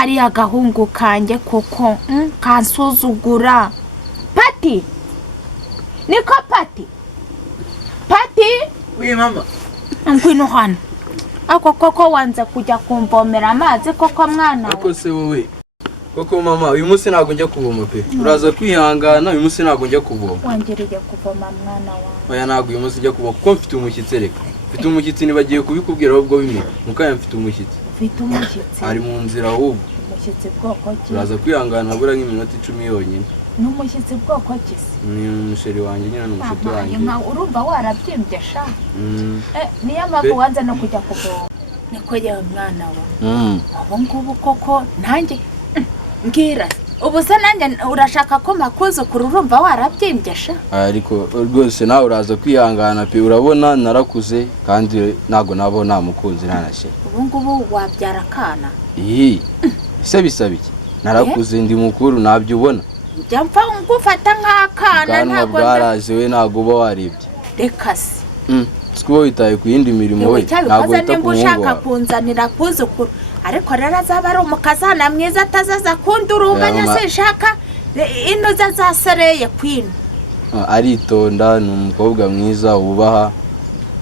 kariya gahungu kanjye koko kansuzugura. Pati niko Pati. Oui mama. Ngwino hano. Ako koko wanze kujya kumvomera amazi koko mwana. Ako se wowe. Koko mama uyu munsi ntago njya kuvoma pe. Uraza kwihangana uyu munsi ntago njya kuvoma. Wangereye kuvoma mwana wawe. Oya ntago uyu munsi njya kuvoma kuko mfite umushyitsi reka. Mfite umushyitsi nibagiye kubikubwira ahubwo bimwe. Mukaya mfite umushyitsi. Ufite umushyitsi. Ari mu nzira ahubwo. Umushyitsi bwoko ki? Uraza kwihangana bura nk'iminota 10 yonyine. N'umushyitsi bwoko ki? Ni umusheri wanjye nyine n'umushito wanjye. Urumva warabyimbye sha. Niyo mpamvu wanze no kujya kuvoma. Niko yewe mwana wa. Abo ngubu koko nanjye ngira ubu se nanjye urashaka ko makuzo kururumva warabyimbye sha. Ariko rwose nawe uraza kwihangana pe urabona narakuze kandi nago nabo namukunzi nanashe. Ubu ngubu wabyara kana. Se bisabiki narakuze ndi mukuru nabyo ubona. Jamfa ngufata nk'akana ntago bwaraje we nago uba warebye. Reka se. Sikuba witaye ku yindi mirimo we nago wita ku ushaka kunzanira kuzukuru. Ariko rero azaba ari umukazana mwiza atazaza kundurumbanya se shaka inoza zasereye kwino. Aritonda ni umukobwa mwiza wubaha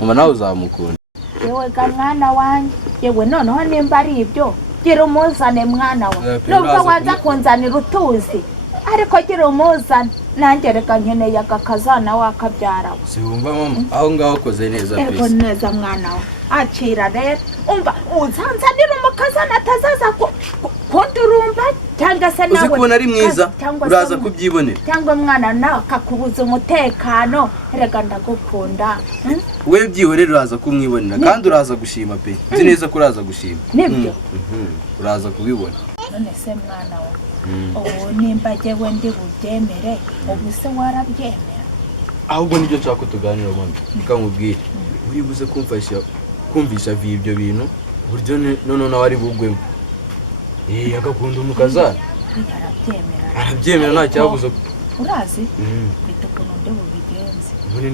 mama nawe uzamukunda. Yewe ga mwana wanjye yewe noneho nimba ari ibyo gira umuzane mwana wa. Nubwo waza kunzanira utuzi ariko gira umuzane nanjye reka nkeneye agakazana wakabyara. Siwumva mama aho ngaho koze neza pe. Ego neza mwana wa. Akira rero umva uzanzanira umukazana atazaza kundurumba cyangwa se nawe uzikubona ari mwiza uraza kubyibonera cyangwa mwana nawe akakubuza umutekano rega ndagukunda. We byihorera uraza kumwibonera kandi uraza gushima pe. Nzi neza ko uraza gushima. Nibyo uraza kubibona. None se mwana wa nimba jewe ndi bubyemere ubu se warabyemera? Ahubwo nibyo nshaka tuganira mama kamubwire uri buze kumvisha ibyo bintu buryo none nawe ari bugwemo. Agakunda umukazana arabyemera nta cyabuze. Urazi bita ukuntu ndi bubigenze. Ubundi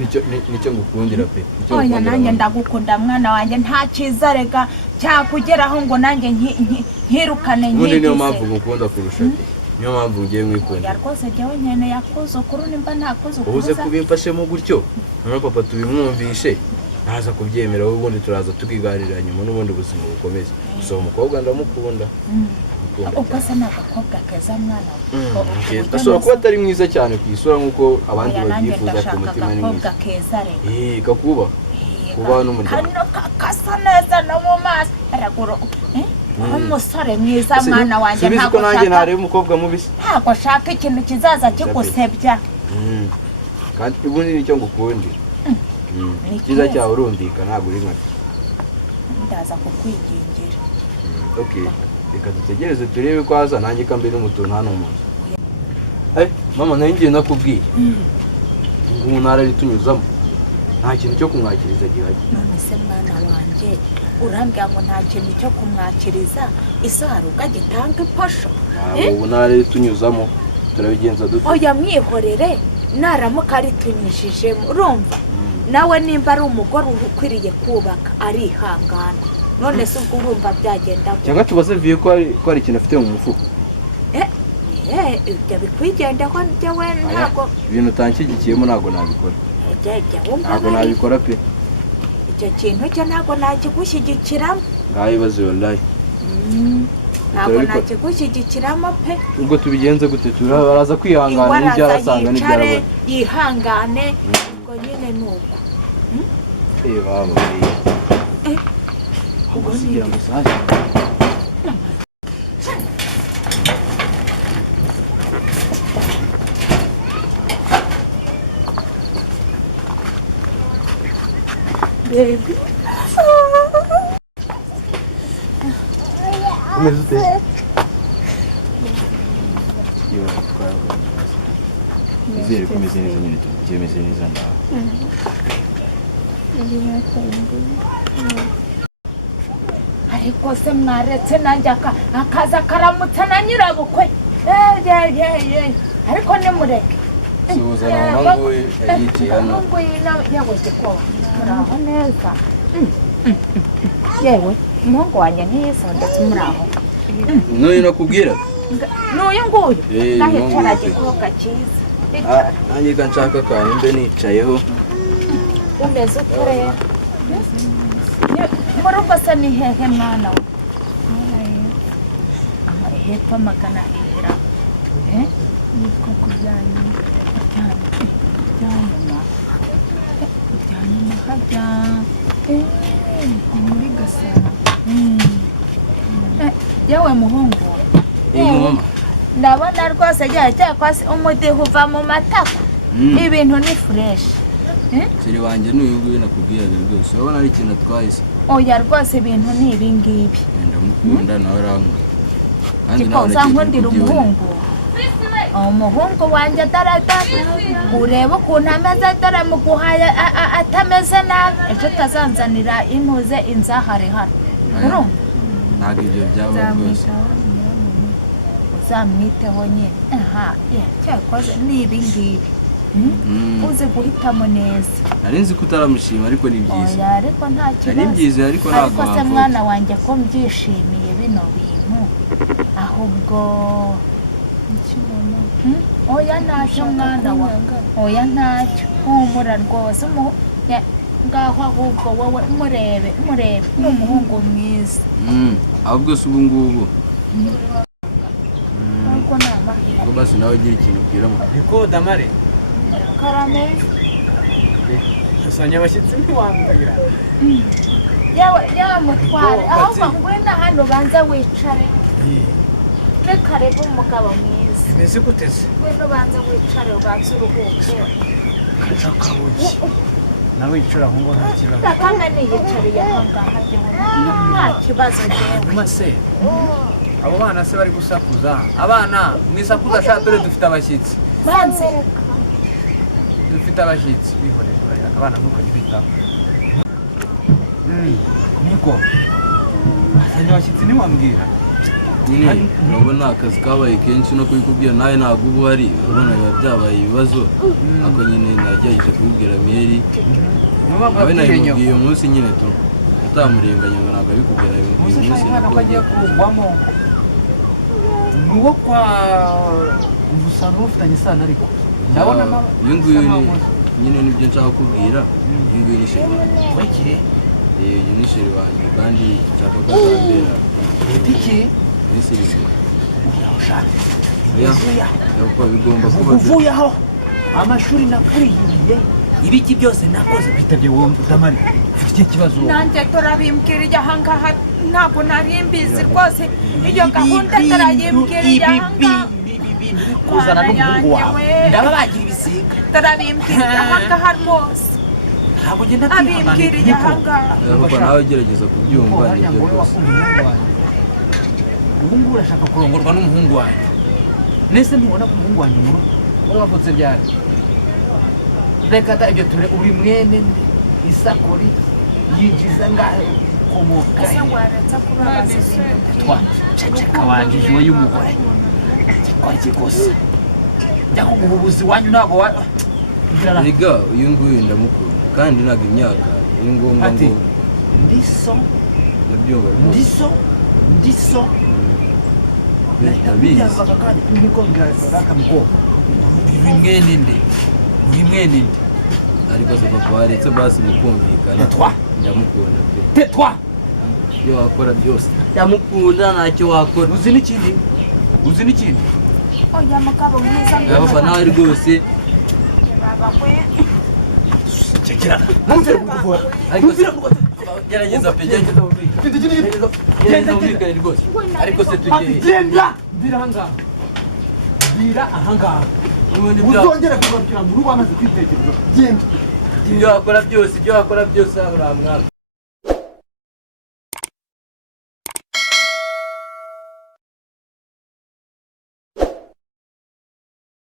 nicyo ngukundira pe. Oya nanjye ndagukunda mwana wanjye nta cyiza rega cyakugeraho ngo nanjye nkirukane nkigize. Ubundi niyo mpamvu ngukunda kurusha pe. Niyo mpamvu ngiye mwikunda. Yarwose jyewe nyene yakuzukuru nimba ntakuzukuru. Uze kubimfashemo gutyo none papa tubimwumvishe naza kubyemera wowe ubundi turaza tukiganirira nyuma n'ubundi buzima bukomeze. So umukobwa ndamukunda. Ubwo se n'agakobwa keza mwana we. Ashobora kuba atari mwiza cyane ku isura nk'uko abandi babyifuza ku mutima ni mwiza. Kakuba kuba n'umuryango. Kano kasa neza no mu maso araguro. Umusore mwiza mwana wanjye ntabwo nanjye ntareba umukobwa mubisi. Ntabwo shaka ikintu kizaza kigusebya. Kandi ubundi nicyo ngukundira. Kiza cyawe urumvika ntabwo uri nkati. Ndaza kukwigingira. Okay. Reka dutegereze turebe ko haza nanjye kambe n'umutuntu hano mu nzu. Mama nanjye nakubwiye. Umuntu araritunyuzamo. Nta kintu cyo kumwakiriza gihari. None se mwana wanjye urambya ngo nta kintu cyo kumwakiriza isaruga gitanga iposho. Ubu nararitunyuzamo turabigenza dute. Oya mwihorere naramuka aritunyishije urumva. Nawe nimba ari umugore ukwiriye kubaka arihangana. None se ubwo urumva byagenda cyangwa tubaze viye ko ari ikintu afite mu mufuko. Ibyo bikwigenda ko njyewe ntabwo ibintu utanshyigikiyemo ntabwo nabikora. Ntabwo nabikora pe. Icyo kintu cyo ntabwo nakigushyigikiramo. Ngayibaze wallahi. Ntabwo nakigushyigikiramo pe. Ubwo tubigenze gute turaza kwihangana n'ibyo arasanga n'ibyarabona. Yihangane ubwo nyine nuko. Baba. Ugusigira mesaje. Baby. Umeze ute? Izere kumeze neza nyine tumeze neza nawe. Ariko se mwaretse nanjye akaza karamutsa na nyirabukwe. Ariko nimureke. Suza na mangu yicaye hano. Mangu yewe siko. Muraho neza. Yewe mungu wanjye ntiyisondetse muraho. Noye nakubwira. Nuyu nguyu. Nahicara gikoka cyiza. Nanjye kanshaka kantu mbe nicayeho. Umeze utere. Murugo se ni hehe mwana we? Hepfo magana hera. Nitwa kujyanye. Kujyanye hajya. Muri Gasabo. Yewe muhungu. Ndabona rwose cyangwa umudiho uva mu matako. Ibintu ni fresh. Siri wanje n'uyu nguyu nakubwiraga rwose. Urabona ari ikintu twahise. Oya rwose ibintu ni ibi ngibi. Ndamukunda nawe ramwe. Kandi nawe nkundira umuhungu. Umuhungu wanjye atarata ureba ukuntu ameze ataramuguhaye atameze nabi ejo utazanzanira intuze inzahare hano urumva ntabwo ibyo byaba rwose uzamwiteho nyine cyakoze ni ibi ngibi uzi guhitamo neza nari nzi ko utaramushima ariko ni byiza oya ariko nta kibazo ari byiza ariko ntabwo ariko se mwana wanjye ko mbyishimiye bino bintu ahubwo oya ntacyo mwana wa oya ntacyo humura rwose ngaho ahubwo wowe murebe ni umuhungu mwiza ahubwo se ubu ngubu ariko ni amahirwe ubwo basi nawe ugira ikintu ubwiramo niko damare karame usanye abashyitsi ntiwambwira yewe mutware ahubwo ngwino hano banza wicare reka reba umugabo mwiza bimeze gute se ngwino banza wicare ubanza uruhuke kabuki nawe wicara aho ngo nta kibazo ndakame niyicariye aho ngaho nta kibazo njyewe nyuma se abo bana se bari gusakuza abana mwisakuza sha dore dufite abashyitsi banze dufite abashyitsi bihorera abana nuko twitaho niko asanye abashyitsi ntiwambwira nyine urabona akazi kabaye kenshi no kubikubwira nawe ntabwo uba uhari urabona biba byabaye ibibazo ako nyine nagerageje kubibwira Mary nawe nabimubwiye uyu munsi nyine utamurenganya ngo ntabwo abikubwira uyu munsi ntabwo agiye kuvamo nuwo kwa ubusano ufitanye isano ariko ndabona uyu nguyu nyine nibyo nshaka kubwira uyu nguyu ni sheri wanjye uyu ni sheri wanjye kandi nshaka ko azambera iki nisirisi bigomba kuba uvuye aho amashuri nakuriye ibiki byose nakoze kwitabye wowe utamari ufite iki kibazo nanjye turabimbwiriye aha ngaha ntabwo nari mbizi rwose iyo gahunda turayimbwiriye aha ngaha kuzana n'umuhungu wawe ndaba bagira ibisiga turabimbwiriye aha ngaha rwose ntabwo ngenda abimbwiriye aha ngaha ariko nawe ugerageza kubyumva nibyo rwose ubu ngubu urashaka kurongorwa n'umuhungu wanjye nese ntubona ko umuhungu wanjye muri wavutse byari reka da ibyo ture uri mwene nde isakori yinjiza ngahe ukomoka he ceceka wanjije we y'umugore kikora ikikosa njya kuguha ubuzi wanyu ntabwo wa Riga uyu nguyu ndamukunda kandi ntabwo imyaka iri ngombwa ngo ndiso ndabyumva ndiso ndabizi kandi tumikongera rakamiko uri mwene nde ariko se papa waretse basi mukumvikana ndamukunda tetwa ibyo wakora byose ndamukunda ntacyo wakora uzi n'ikindi oya mugabo mwiza papa nawe rwose cekera mumvira kuvura gerageza pe gerageza umvikane rwose ariko se tugiye genda bira ahangaha uzongera kugarukira mu rugo amaze kwitekereza genda ibyo wakora byose uriya mwana